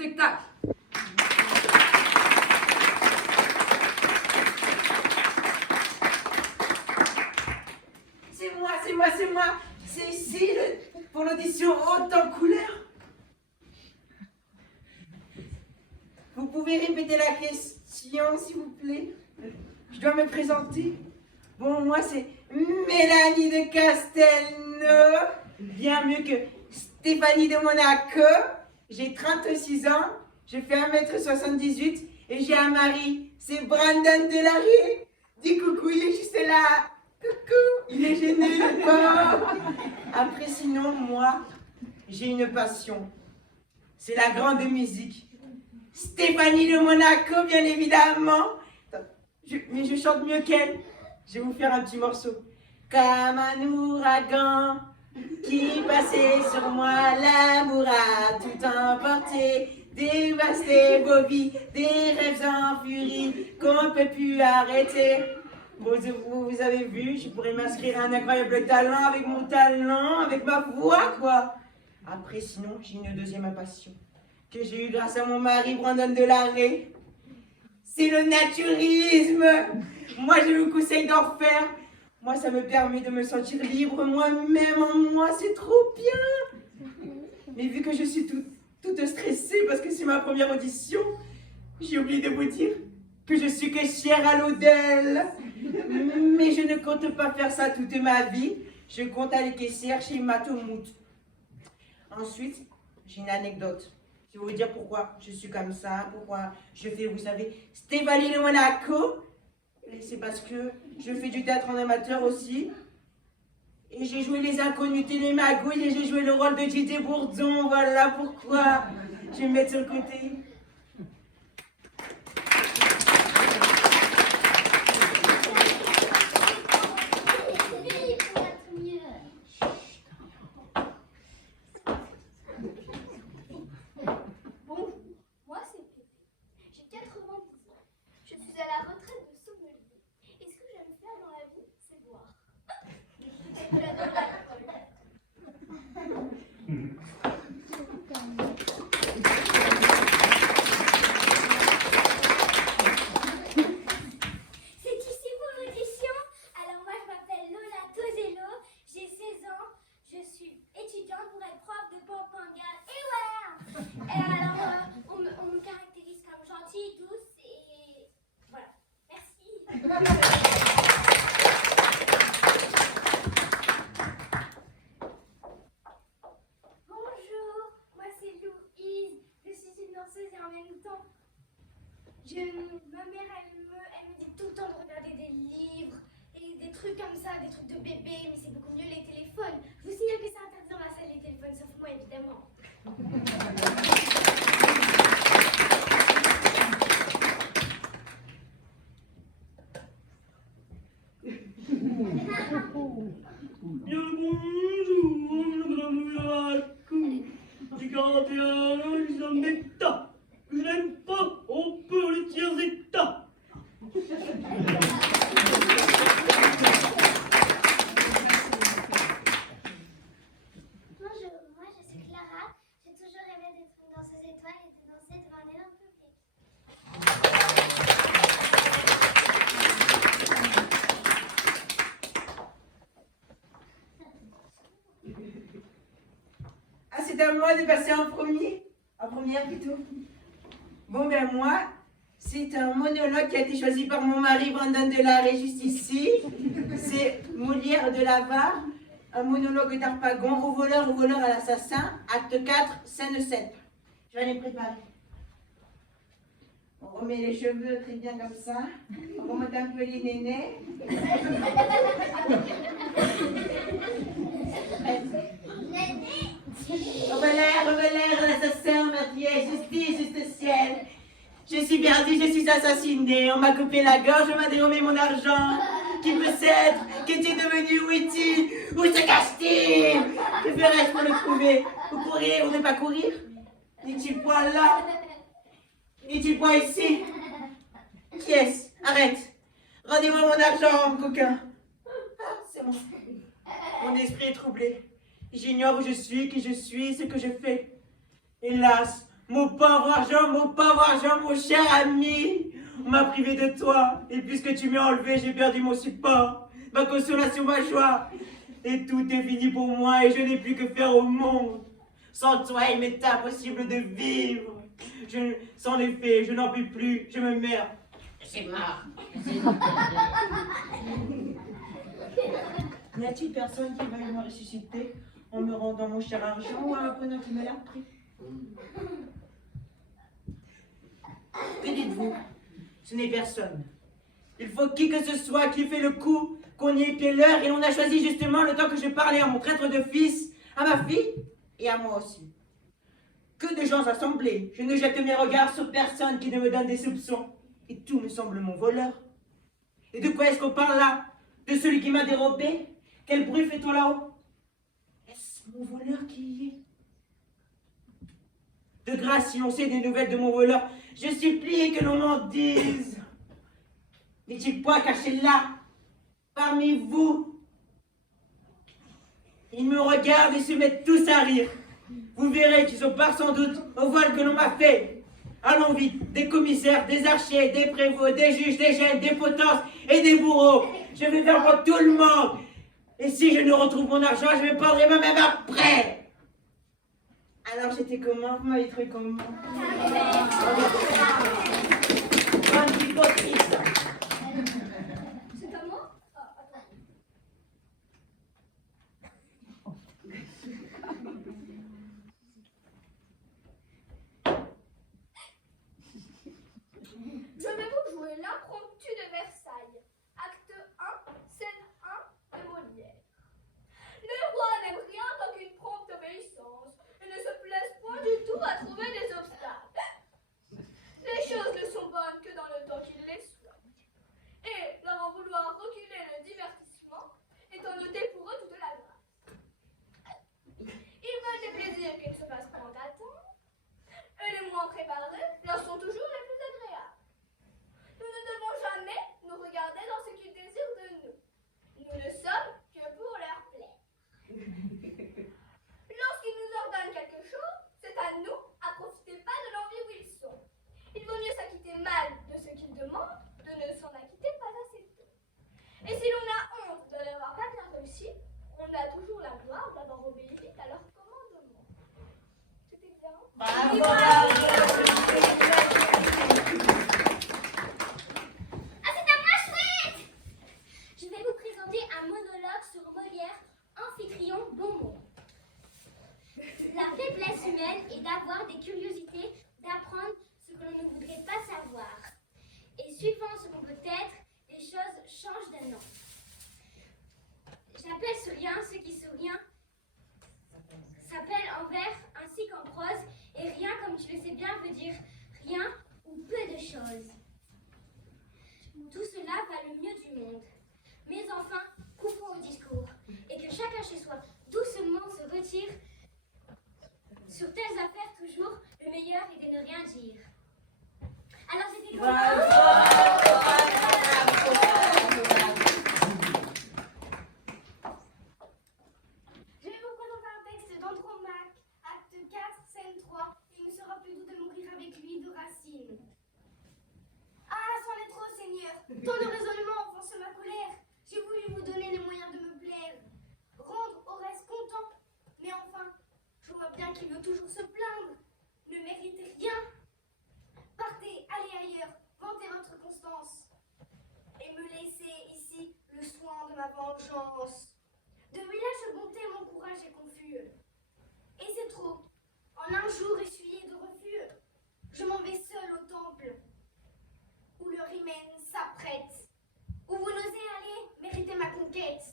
spectacle. C'est moi. C'est ici pour l'audition haute en couleur. Vous pouvez répéter la question, s'il vous plaît? Je dois me présenter. Bon, moi, c'est Mélanie de Castelnau, bien mieux que Stéphanie de Monaco. J'ai 36 ans, je fais 1m78 et j'ai un mari. C'est Brandon Delarue. Dis coucou, il est juste là. Coucou, il est gêné, le pauvre. Après, sinon, moi, j'ai une passion. C'est la grande musique. Stéphanie de Monaco, bien évidemment. Mais je chante mieux qu'elle. Je vais vous faire un petit morceau. Comme un ouragan qui passait sur moi, l'amour a tout emporté, dévasté vos vies, des rêves en furie qu'on ne peut plus arrêter. Vous avez vu, je pourrais m'inscrire à un incroyable talent, avec ma voix, quoi. Après, sinon, j'ai une deuxième passion que j'ai eue grâce à mon mari, Brandon Delarue. C'est le naturisme. Moi, je vous conseille d'en faire. Moi, ça me permet de me sentir libre moi-même en moi. C'est trop bien. Mais vu que je suis toute stressée parce que c'est ma première audition, j'ai oublié de vous dire que je suis caissière à l'hôtel. Mais je ne compte pas faire ça toute ma vie. Je compte aller caissière chez Matomout. Ensuite, j'ai une anecdote. Je vais vous dire pourquoi je suis comme ça, pourquoi je fais, vous savez, Stéphanie de Monaco. Et c'est parce que je fais du théâtre en amateur aussi. Et j'ai joué les Inconnus Télémagouilles et j'ai joué le rôle de Didier Bourdon. Voilà pourquoi je vais me mettre sur le côté. Ma mère, elle me dit tout le temps de regarder des livres et des trucs comme ça, des trucs de bébé, mais c'est beaucoup mieux les téléphones. Je vous signale que c'est interdit dans la salle les téléphones, sauf moi évidemment. Bien le bonjour, madame Monaco. J'ai 41 ans, je suis un état. Je n'aime pas, on peut les tiers états. Bonjour, moi je suis Clara. J'ai toujours rêvé d'être une danseuse étoile et de danser devant un énorme public. Ah, c'est à moi de passer en premier? En première plutôt. Bon, ben moi, c'est un monologue qui a été choisi par mon mari Brandon Delarue juste ici. C'est Molière de Lavar, un monologue d'Harpagon, au voleur, à l'assassin, acte 4, scène 7. Je vais les préparer. On remet les cheveux très bien comme ça. On remonte un peu les nénés. Revoleur, l'assassin, meurtrier, justice, ciel. Je suis perdu, je suis assassiné. On m'a coupé la gorge, on m'a déroulé mon argent. Qui peut s'être? Qu'est-il devenu? Où est-il? Où se cache-t-il? Que ferais-je pour le trouver? Ou courir ou ne pas courir? N'est-il point là? N'est-il point ici? Qui est-ce? Arrête! Rendez-moi mon argent, coquin! Ah, c'est bon. Mon esprit est troublé. J'ignore où je suis, qui je suis, ce que je fais. Hélas, mon pauvre argent, mon cher ami. On m'a privé de toi, et puisque tu m'as enlevé, j'ai perdu mon support, ma consolation, ma joie. Et tout est fini pour moi, et je n'ai plus que faire au monde. Sans toi, il m'est impossible de vivre. Sans les faits, je n'en peux plus, je me meurs. C'est mort. N'y a-t-il personne qui veuille me ressusciter en me rendant mon cher argent ou en apprenant qu'il me l'a pris? Que dites-vous? Ce n'est personne. Il faut qui que ce soit qui fait le coup, qu'on y épie l'heure, et on a choisi justement le temps que je parlais à mon traître de fils, à ma fille et à moi aussi. Que de gens assemblés. Je ne jette mes regards sur personne qui ne me donne des soupçons. Et tout me semble mon voleur. Et de quoi est-ce qu'on parle là? De celui qui m'a dérobé? Quel bruit fait-on là-haut? Est-ce mon voleur qui y est? De grâce, si l'on sait des nouvelles de mon voleur, je supplie que l'on m'en dise. N'est-il point caché là, parmi vous? Ils me regardent et se mettent tous à rire. Vous verrez qu'ils sont pas sans doute au voile que l'on m'a fait. Allons vite, des commissaires, des archers, des prévôts, des juges, des gènes, des potences et des bourreaux. Je vais faire pour tout le monde. Et si je ne retrouve mon argent, je me prendrai moi-même après. Alors j'étais comment? Vous m'avez trouvé comment? Bonne hypocrite. C'est à moi? Ah, attends. Je vais vous jouer l'impromptu de Versailles. Acte 1, scène 1 de Molière. Le roi n'aime rien tant qu'une prompte obéissance et ne se plaise point du tout à trouver des obstacles. Les choses ne sont bonnes que dans le temps qu'il les souhaite. Et leur en vouloir reculer le divertissement est en ôter pour eux toute la grâce. Ils veulent des plaisirs qui ne se passent point à temps, et les moins préparés leur sont toujours les plus agréables. Nous ne devons jamais nous regarder dans ce qu'ils désirent de nous. Nous ne sommes que pour leur plaire. Lorsqu'ils nous ordonnent quelque chose, c'est à nous à profiter pas de l'envie où ils sont. Il vaut mieux s'acquitter mal de ce qu'ils demandent, de ne s'en acquitter pas assez tôt. Et si l'on a honte de n'avoir pas bien réussi, on a toujours la gloire d'avoir obéi vite à leur commandement. C'était bien? Bravo. Ah, c'est à moi, chouette! Je vais vous présenter un monologue sur Molière, Amphitryon Bonbon. La faiblesse humaine est d'avoir des curiosités, d'apprendre ce que l'on ne voudrait pas savoir. Et suivant ce qu'on peut être, les choses changent d'un nom. J'appelle ce rien ce qui ce rien s'appelle en vers ainsi qu'en prose, et rien, comme tu le sais bien, veut dire rien ou peu de choses. Tout cela va le mieux du monde. Mais enfin, coupons au discours, et que chacun chez soi doucement se retire. Sur telles affaires toujours, le meilleur est de ne rien dire. Alors c'était Je vais vous présenter un texte d'Andromaque, acte 4, scène 3. Il me sera plus doux de mourir avec lui, de Racine. Ah, c'en est trop, Seigneur. Tant de raisonnements offensent ma colère. J'ai voulu vous donner les moyens de me plaire. Rendre au reste content. Mais enfin, je vois bien qu'il veut toujours se plaindre. Ne méritez rien. Partez, allez ailleurs, vantez votre constance. Et me laissez ici le soin de ma vengeance. De village bonté, mon courage est confus. Et c'est trop. En un jour essuyé de refus, je m'en vais seul au temple, où le hymen s'apprête, où vous n'osez aller mériter ma conquête.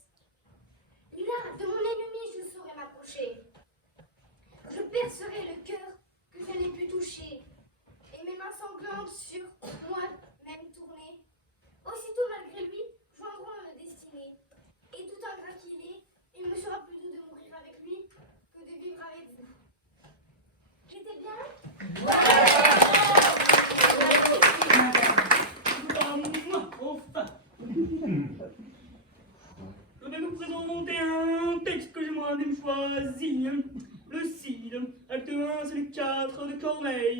Là, de mon ennemi, je saurai m'approcher. Je percerai le cœur que je n'ai pu toucher, et mes mains sanglantes sur moi-même tournées. Aussitôt, malgré lui, joindront notre destinée. Et tout ingrat qu'il est, il me sera plus doux de mourir avec lui que de vivre avec vous. J'étais bien? Enfin. Je vais vous présenter un texte que j'ai moi-même choisi. Le Cid, acte 1, c'est le 4 de Corneille.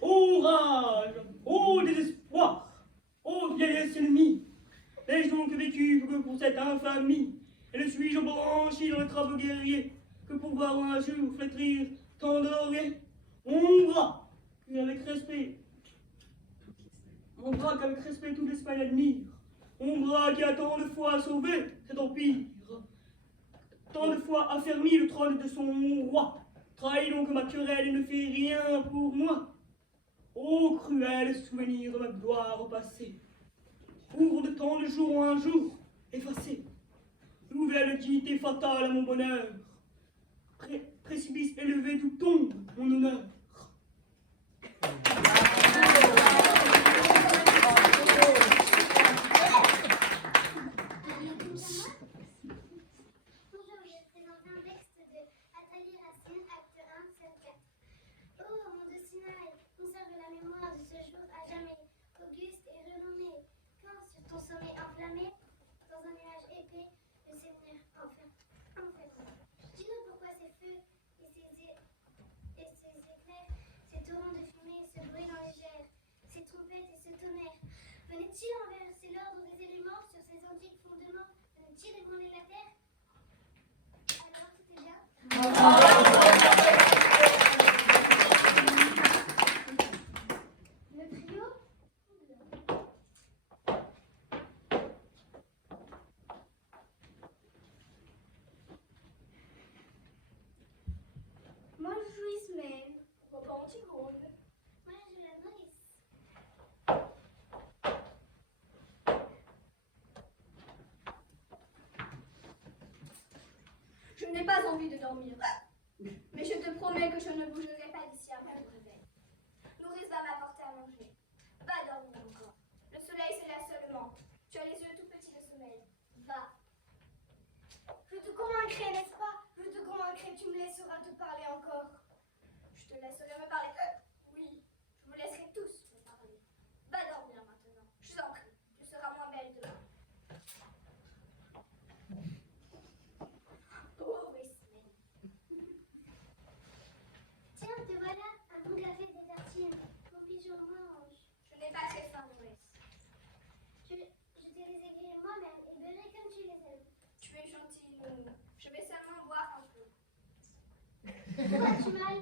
Ô rage, ô désespoir, ô vieillesse ennemie, n'ai-je donc vécu que pour cette infamie, et ne suis-je branchi dans le travaux guerrier que pour voir un jour flétrir tant de lauriers? Mon bras, qu'avec respect toute l'Espagne admire, mon bras qui a tant de fois sauvé cet empire, tant de fois affermi le trône de son roi, trahit donc ma querelle et ne fait rien pour moi. Ô cruel souvenir de ma gloire passée, couvre de tant de jour en un jour effacé, nouvelle dignité fatale à mon bonheur, précipice élevé d'où tombe mon honneur. Bonjour, je présente un texte de Athalie Racine, acte 1, scène 4. Oh, mon de Sinaï, conserve la mémoire de ce jour à jamais, auguste et renommé, quand sur ton sommet enflammé, dans un nuage épais, le Seigneur enfin. Dis-nous pourquoi ces feux et ces éclairs, ces torrents de fumée, ce bruit dans les airs, ces trompettes et ce tonnerre, venait-il renverser l'ordre des éléments sur ces antiques fondements, venait-il ébranler la terre? Alors tout est bien. Le trio? Moi je joue Ismaël. Pourquoi pas Antigone? Moi je joue la nourrice. Je n'ai pas envie de dormir. Mais je te promets que je ne bougerai pas d'ici après le réveil. Nourrice va m'apporter à manger. Va dormir encore. Le soleil c'est là seulement. Tu as les yeux tout petits de sommeil. Va. Je te convaincrai, n'est-ce pas? Je te convaincrai, tu me laisseras te parler encore. Je te laisserai me parler. Oui, je vous laisserai tous me parler. Va dormir maintenant. Je t'en prie. Tu seras moins belle demain. Pauvre Ismaël. Tiens, te voilà, un bon café et des tartines. Mon bijou mange. Je n'ai pas très faim, Nourrice. Je te les ai grillés moi-même et beurrés comme tu les aimes. Tu es gentille, Nounou. Je vais seulement boire un peu. Où as-tu mal?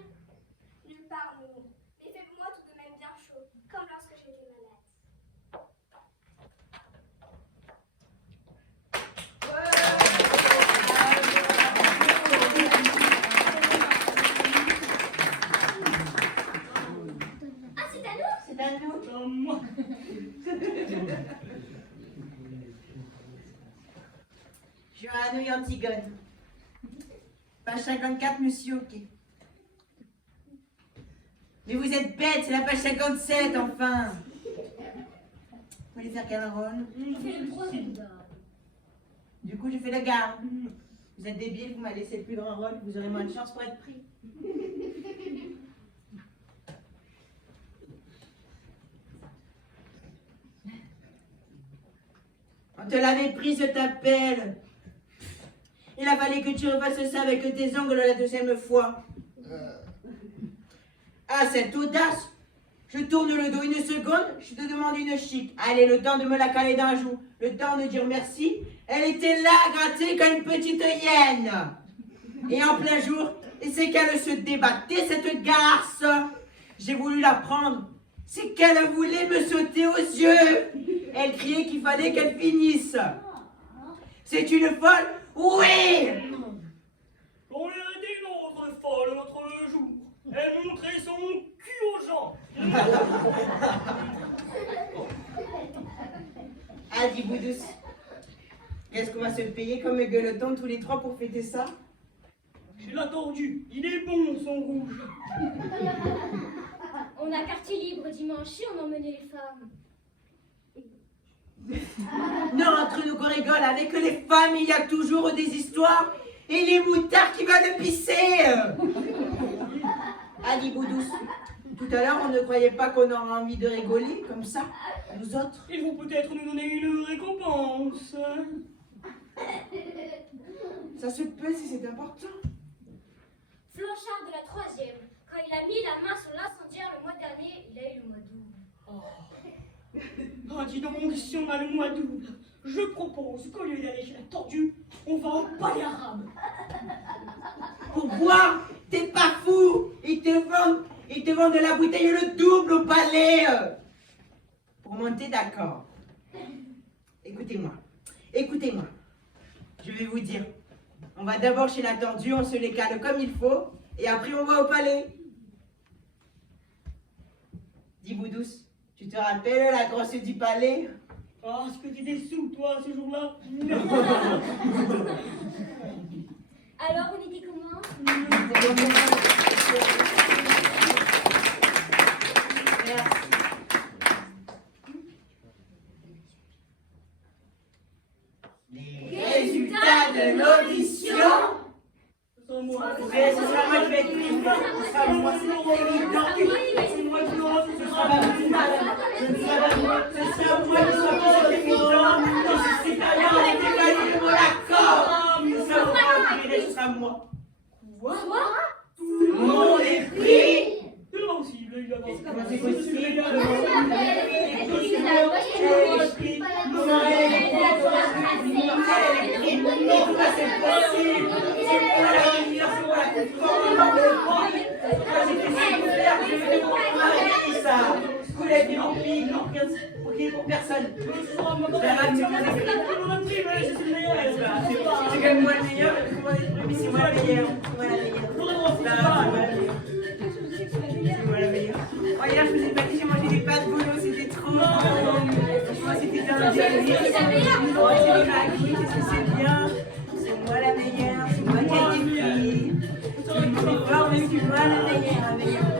Nulle part, Nounou. Mais fais-moi tout de même bien chaud, comme lorsque j'étais malade. Ah, c'est à nous? C'est à nous. À moi. Joannou et Antigone. Page 54, monsieur OK. Mais vous êtes bête, c'est la page 57, enfin. Vous voulez faire quel rôle? Du coup, je fais le garde. Vous êtes débile, vous m'avez laissé le plus grand rôle, vous aurez moins de chance pour être pris. On te l'avait pris, je t'appelle. Il a fallu que tu refasses ça avec tes ongles la deuxième fois. Ah, cette audace! Je tourne le dos une seconde, je te demande une chic. Allez, le temps de me la caler d'un jour, le temps de dire merci. Elle était là, grattée comme une petite hyène. Et en plein jour, et c'est qu'elle se débattait, cette garce. J'ai voulu la prendre. C'est qu'elle voulait me sauter aux yeux. Elle criait qu'il fallait qu'elle finisse. C'est une folle? Oui! On lui a dit l'autre folle l'autre jour. Elle montrait son cul aux gens. Ah, dis Boudous, qu'est-ce qu'on va se payer comme gueuleton tous les trois pour fêter ça? Je l'ai attendu. Il est bon, son rouge. On a quartier libre dimanche et on emmenait les femmes. Non, entre nous qu'on rigole, avec les femmes, il y a toujours des histoires et les moutards qui veulent pisser. Ah, dis Boudous, tout à l'heure, on ne croyait pas qu'on aurait envie de rigoler comme ça, nous autres. Ils vont peut-être nous donner une récompense. Ça se peut si c'est important. Flochard de la 3e, quand il a mis la main sur l'incendie, Dis donc, si on a le mois double, je propose qu'au lieu d'aller chez la tordue, on va au palais arabe. Pour boire, t'es pas fou. Ils te vendent de la bouteille le double au palais. Pour monter, d'accord. Écoutez-moi. Je vais vous dire. On va d'abord chez la tordue, on se les cale comme il faut, et après on va au palais. Dis Boudous, tu te rappelles la grosse du palais? Ah, est-ce que t'étais sous, toi, ce jour-là? Alors, on était comment? Les résultats de l'audition. Sans moi. Mais ce sera moi qui vais être prise. Ce sera moi, c'est évident. C'est moi qui l'aurai, Ce sera pas vous, madame. Ce sera moi qui sera plus évident. C'est rien, on était pas dit le mot d'accord. Ce sera moi qui dirai, ce sera moi. Quoi? Mon esprit. C'est possible, il a pas. Comment c'est possible? Pour personne. C'est quand même moi le meilleur, mais c'est moi la meilleure. C'est moi la meilleure. Oh, hier, je vous ai pas dit, j'ai mangé des pâtes bolo, c'était trop bon. Franchement, c'était un délire. Oh, c'est les magnifiques, qu'est-ce que c'est bien. C'est moi la meilleure, c'est moi qui ai été prise. C'est moi la meilleure avec